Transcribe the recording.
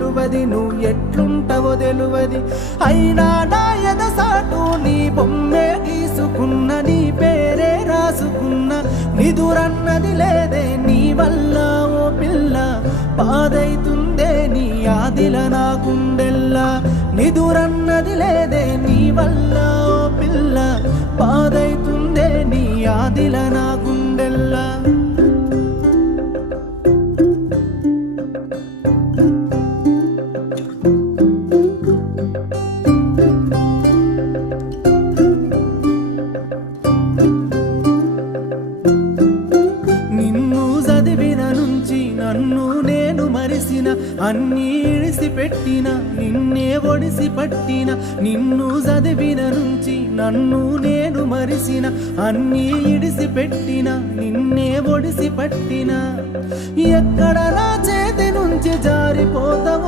తెలువది నువ్వు ఎట్లుంటవో తెలువది అయినా నా ఎదసాటు నీ బొమ్మే గీసుకున్న నీ పేరే రాసుకున్న నిదురన్నది లేదే నీ వల్ల ఓ పిల్ల బాధైతుందే నీ ఆదిల నా గుండెల్లా నిదురన్నది లేదే నీ వల్ల ఓ పిల్ల బాధైతుందే నీ ఆదిల నా గుండెల్లా నన్ను నేను మరిసిన అన్నీ ఇడిసిపెట్టిన నిన్నే ఒడిసి పట్టిన నిన్ను చదివిన నుంచి నన్ను నేను మరిసిన అన్నీ ఇడిసిపెట్టిన నిన్నే ఒడిసి పట్టిన ఎక్కడ నా చేతి నుంచి జారిపోతావు